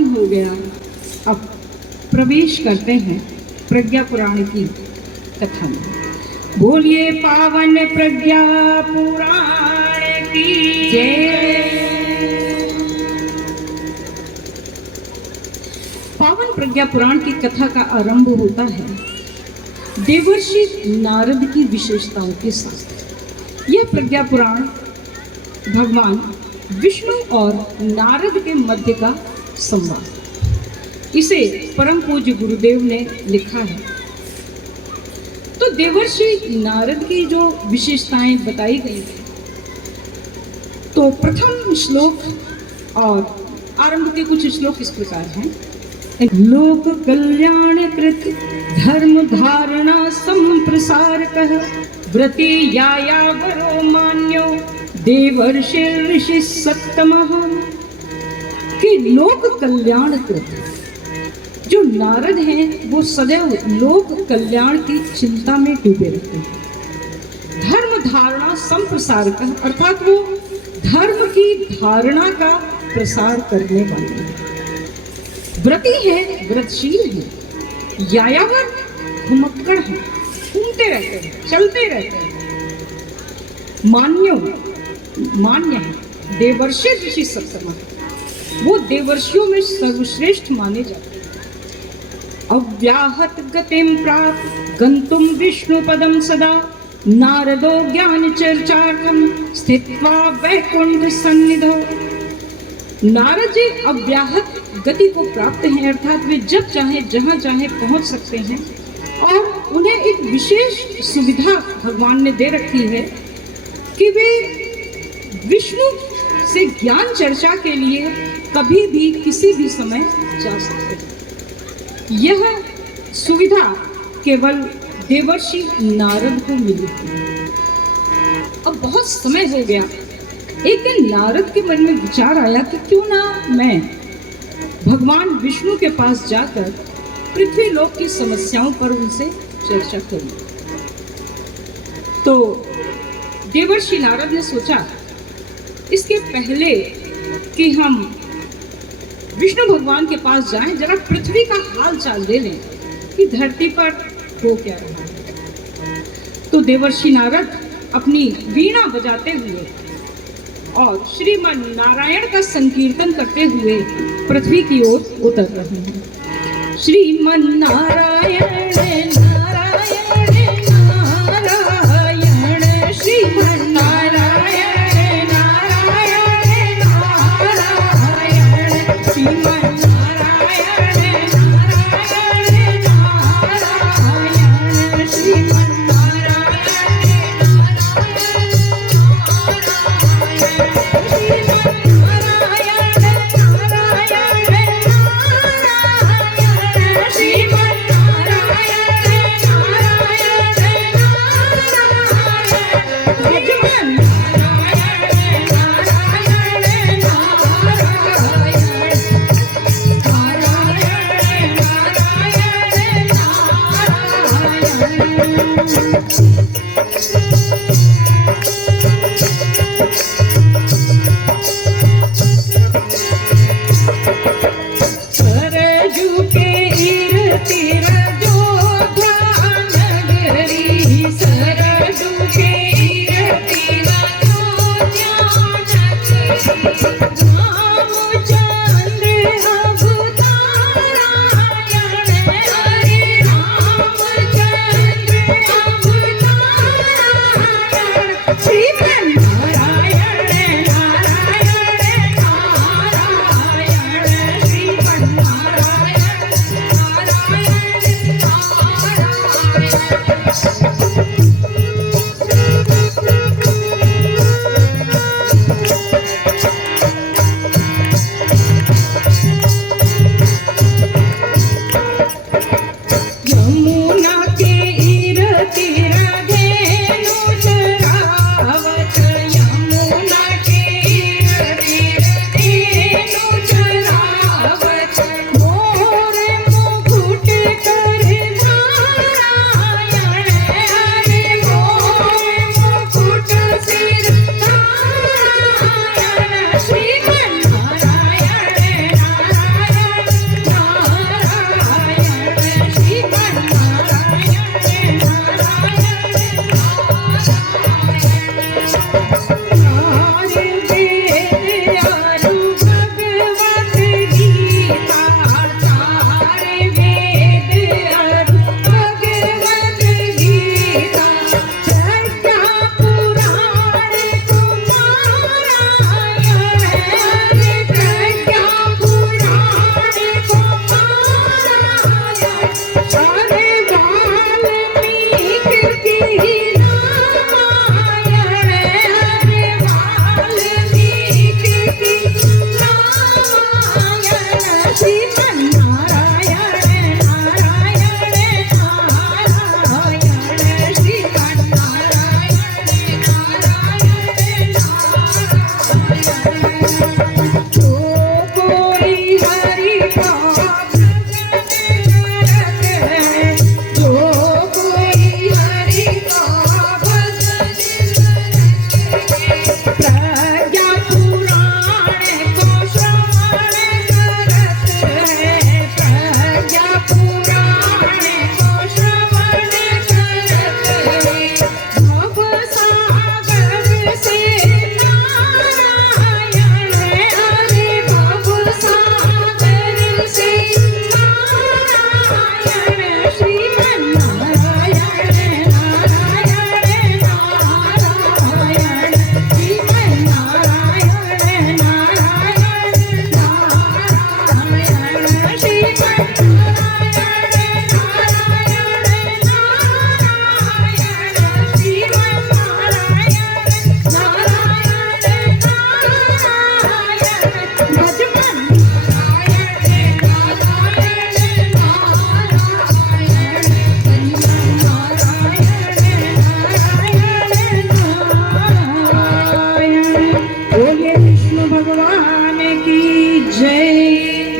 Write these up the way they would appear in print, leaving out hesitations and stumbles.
पावन हो गया। अब प्रवेश करते हैं प्रज्ञा पुराण की कथा में। बोलिए पावन प्रज्ञा पुराण की जय। पावन प्रज्ञा पुराण की कथा का आरंभ होता है देवर्षि नारद की विशेषताओं के साथ। यह प्रज्ञा पुराण भगवान विष्णु और नारद के मध्य का संवाद, इसे परम पूज्य गुरुदेव ने लिखा है। तो देवर्षि नारद की जो विशेषताएं बताई गई हैं, तो प्रथम श्लोक और आरंभ के कुछ श्लोक इस प्रकार हैं। लोक कल्याण कृत धर्म धारणा संप्रसारकः व्रति यायावरो मान्यो देवर्षि ऋषि सत्तमः। कि लोक कल्याण कृत जो नारद हैं वो सदैव लोक कल्याण की चिंता में डूबे रहते हैं। धर्म धारणा संप्रसारकः अर्थात वो धर्म की धारणा का प्रसार करने वाले हैं। व्रती है, व्रतशील है, यायावर घुमक्कड़ है, घूमते रहते हैं, चलते रहते हैं। मान्य है, देवर्षि ऋषि सत्तम, वो देवर्षियों में सर्वश्रेष्ठ माने जाते हैं। अव्याहत गतिम प्राप्त गंतुम विष्णु पदम सदा नारदो ज्ञान चर्चार्थम स्थित्वा वैकुंठ सन्निधौ। नारद जी अव्याहत गति को प्राप्त हैं, अर्थात वे जब चाहे जहाँ चाहे पहुँच सकते हैं। और उन्हें एक विशेष सुविधा भगवान ने दे रखी है कि वे विष्णु से ज्ञान चर्चा के लिए कभी भी किसी भी समय जा सकते हैं। यह सुविधा केवल देवर्षि नारद को मिली थी। अब बहुत समय हो गया, एक दिन नारद के मन में विचार आया कि क्यों ना मैं भगवान विष्णु के पास जाकर पृथ्वी लोक की समस्याओं पर उनसे चर्चा करूं। तो देवर्षि नारद ने सोचा इसके पहले कि हम विष्णु भगवान के पास जाएं, जरा पृथ्वी का हाल चाल ले लें कि धरती पर हो क्या रहा है। तो देवर्षि नारद अपनी वीणा बजाते हुए और श्रीमन नारायण का संकीर्तन करते हुए पृथ्वी की ओर उतर रहे हैं। श्रीमन नारायण नारायण नारायण, श्रीमन नारायण नारायण नारायण, श्रीमन नारायण नारायण नारायण, श्रीमन नारायण नारायण।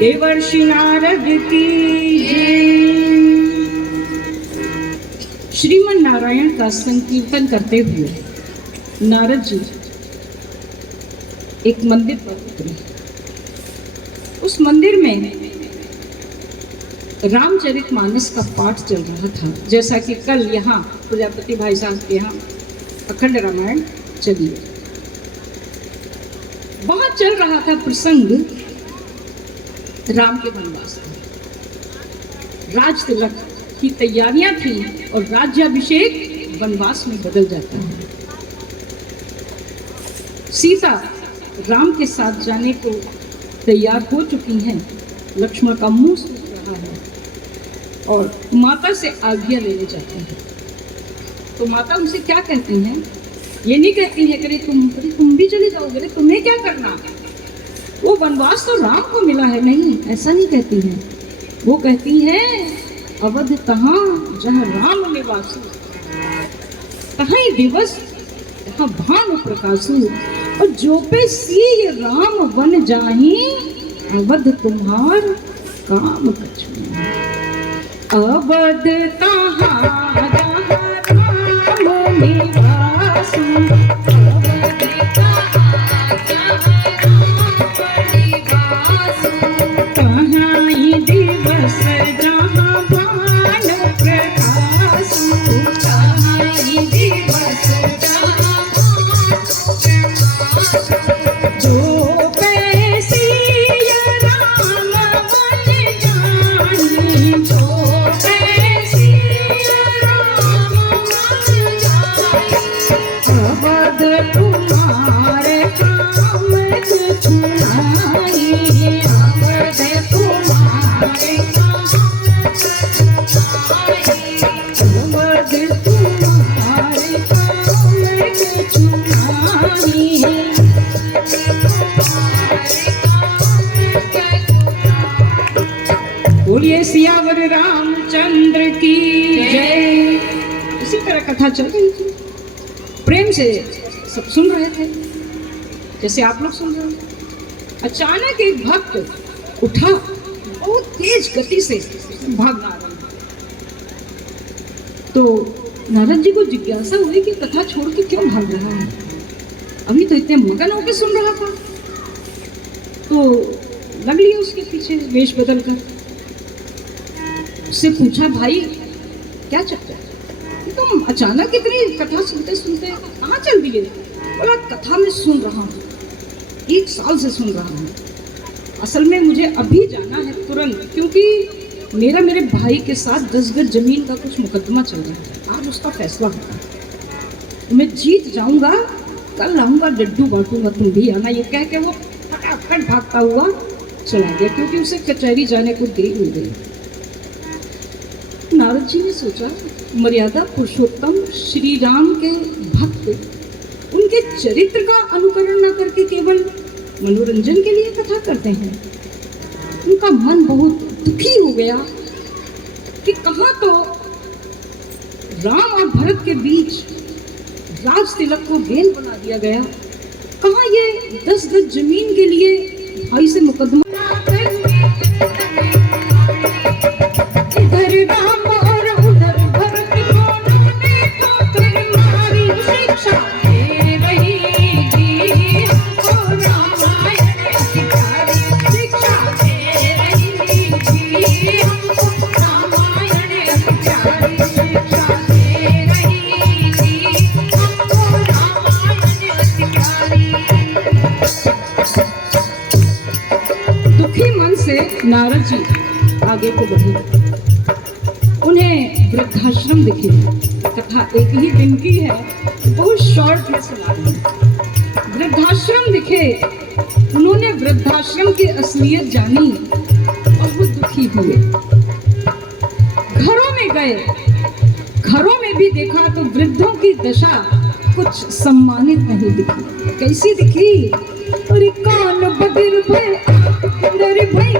देवर्षि नारद की जय। श्रीमन नारायण का संकीर्तन करते हुए नारद जी एक मंदिर पर उतरे। उस मंदिर में रामचरितमानस का पाठ चल रहा था, जैसा कि कल यहाँ प्रजापति भाई साहब के यहाँ अखंड रामायण चली। वहां चल रहा था प्रसंग राम के वनवास का। राज तिलक की तैयारियां थी और राज्याभिषेक वनवास में बदल जाता है। सीता राम के साथ जाने को तैयार हो चुकी हैं। लक्ष्मण का मुंह सूख रहा है और माता से आज्ञा लेने जाते हैं। तो माता उनसे क्या कहती हैं? ये नहीं कहती है कि तुम भी चले जाओगे, तुम्हें क्या करना, वो वनवास तो राम को मिला है। नहीं, ऐसा नहीं कहती हैं। वो कहती हैं अवध तहाँ जहाँ राम निवासु, तहाँ ही दिवस तहाँ भानु प्रकाशु, और जो पे सिय राम वन जाही, अवध तुम्हार काम कछु। अवध तहाँ जहाँ राम निवासु, अवध तहाँ जहाँ राम निवासु, तहाँ ही दिवस जहाँ भानु प्रकाशु, तहाँ ही दिवस जहाँ जो पैसिय राम वन जानी, जो पैसिय राम वन जानी, अवध तुम्हारे काम कछु नाहीं, अवध तुम्हारे काम कछु नाहीं, अवध तुम्हारे काम कछु नाहीं। बोलिए सियावर रामचंद्र की जय। इसी तरह कथा चल रही थी, प्रेम से सब सुन रहे थे, जैसे आप लोग सुन रहे हैं। अचानक एक भक्त उठा, बहुत तेज गति से भागना आ रहा। तो नारद जी को जिज्ञासा हुई कि कथा छोड़ के क्यों भाग रहा है, अभी तो इतने मगन होकर सुन रहा था। तो लग लिया उसके पीछे वेश बदल कर। उससे पूछा, भाई क्या चक्कर है, तुम अचानक इतनी कथा सुनते सुनते कहाँ चल दिए? बोला, कथा में सुन रहा हूँ, 1 साल से सुन रहा हूँ। असल में मुझे अभी जाना है तुरंत, क्योंकि मेरे भाई के साथ 10 गज जमीन का कुछ मुकदमा चल रहा है। आज उसका फैसला होगा, मैं जीत जाऊंगा, कल आऊंगा, लड्डू बांटूंगा, तुम भी आना। ये कह के वो फटाफट भागता हुआ चला गया, क्योंकि उसे कचहरी जाने को देर हो गई। नारद जी ने सोचा, मर्यादा पुरुषोत्तम श्री राम के भक्त उनके चरित्र का अनुकरण न करके केवल मनोरंजन के लिए कथा करते हैं। उनका मन बहुत दुखी हो गया कि कहाँ तो राम और भरत के बीच राज तिलक को गेंद बना दिया गया, कहाँ ये 10 गज जमीन के लिए भाई से मुकदमा। इधर राम और उधर भरत, दोनों ने ठोकर मारी, शिक्षा दे रही थी हमको रामायण अधिकारी, शिक्षा दे रही थी हमको रामायण अधिकारी, शिक्षा दे रही थी हमको रामायण अधिकारी। दुखी मन से नारद जी आगे को बढ़े। उन्हें वृद्धाश्रम दिखे। कथा एक ही दिन की है, बहुत शॉर्ट में सुना दी। वृद्धाश्रम दिखे, उन्होंने वृद्धाश्रम की असलियत जानी और वो दुखी हुए। घरों में गए, घरों में भी देखा तो वृद्धों की दशा कुछ सम्मानित नहीं दिखी। कैसी दिखी? अरे कान बदिर भय, भाई